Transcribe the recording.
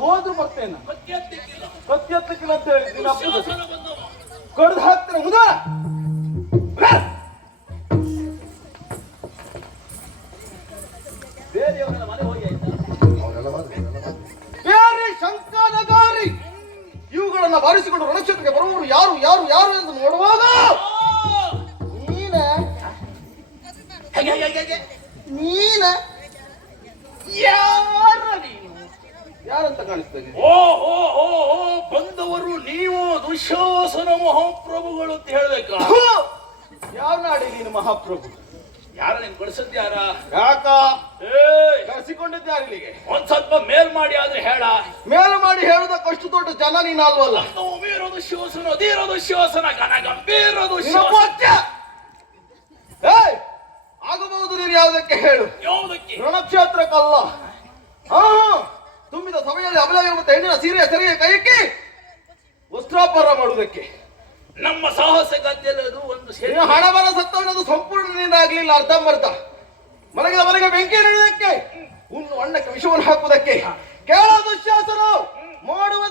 ಹೋದ್ರು ಬರ್ತೇನೆ ಕತ್ತಿಯತ್ತಕ್ಕಿಲ್ಲ ಅಂತ ಹೇಳಿ ಕಡ್ದು ಹಾಕ್ತೇನೆ ಮುದ ಬೇರೆಯವರೆಲ್ಲ ಮನೆ ಹೋಗಿ ಬೇರೆ ಶಂಕನಗಾರಿ ಇವುಗಳನ್ನ ಬಾರಿಸಿಕೊಂಡು ರಣಕ್ಷೇತ್ರಕ್ಕೆ ಬರುವವರು ಯಾರು ಯಾರು ಯಾರು ಎಂದು ನೋಡುವಾಗ ನೀನ ಯಾರಂತ ಕಾಣಿಸ್ತದೆ? ಬಂದವರು ನೀವು ದುಶ್ಯಾಸನ ಮಹಾಪ್ರಭುಗಳು ಅಂತ ಹೇಳ್ಬೇಕ? ಯಾವ ನಾಡಿ ನೀನು ಮಹಾಪ್ರಭು? ಯಾರ ನೀನ್ ಕಳಿಸದ್ ಯಾರ? ಯಾಕ ಕರೆಸಿಕೊಂಡಿದ್ದ ಇಲ್ಲಿಗೆ? ಒಂದ್ ಸ್ವಲ್ಪ ಮೇಲ್ ಮಾಡಿ ಆದ್ರೆ ಹೇಳ. ಮೇಲ್ ಮಾಡಿ ಹೇಳುದಕ್ಕಷ್ಟು ದೊಡ್ಡ ಜನ ನೀನು ಅಲ್ವಲ್ಲ. ಮೀರೋದು ಶಿವಸನ ಅದಿರೋದು ಶಿವಸನ ಗಣ ಗಂಭೀರೋದು ಆಗಬಹುದು. ನೀನು ಯಾವುದಕ್ಕೆ ಹೇಳು? ಯಾವುದಕ್ಕೆ? ರಣಕ್ಷೇತ್ರಕ್ಕಲ್ಲ. ತುಂಬಿದ ಸಭೆಯಲ್ಲಿ ಅಬಲೆಯಾಗಿರುವ ಹೆಣ್ಣಿನ ಸೀರೆಯ ಸೆರೆಯ ಕೈಕ್ಕೆ ವಸ್ತ್ರಾಪರ ಮಾಡುವುದಕ್ಕೆ. ನಮ್ಮ ಸಾಹಸ ಗದ್ದೆಲ್ಲದು ಒಂದು ಹಣಬರ ಸತ್ತವನದು ಸಂಪೂರ್ಣದಿಂದ ಆಗ್ಲಿಲ್ಲ, ಅರ್ಧಂಬರ್ಧ. ಮಲಗಿದ ಮನೆಗೆ ಬೆಂಕಿ ನೀಡುವುದಕ್ಕೆ, ಉಣ್ಣು ಅಣ್ಣಕ್ಕೆ ವಿಷವನ್ನು ಹಾಕುವುದಕ್ಕೆ. ಕೇಳ ದುಶ್ಯಾಸನ ಮಾಡುವ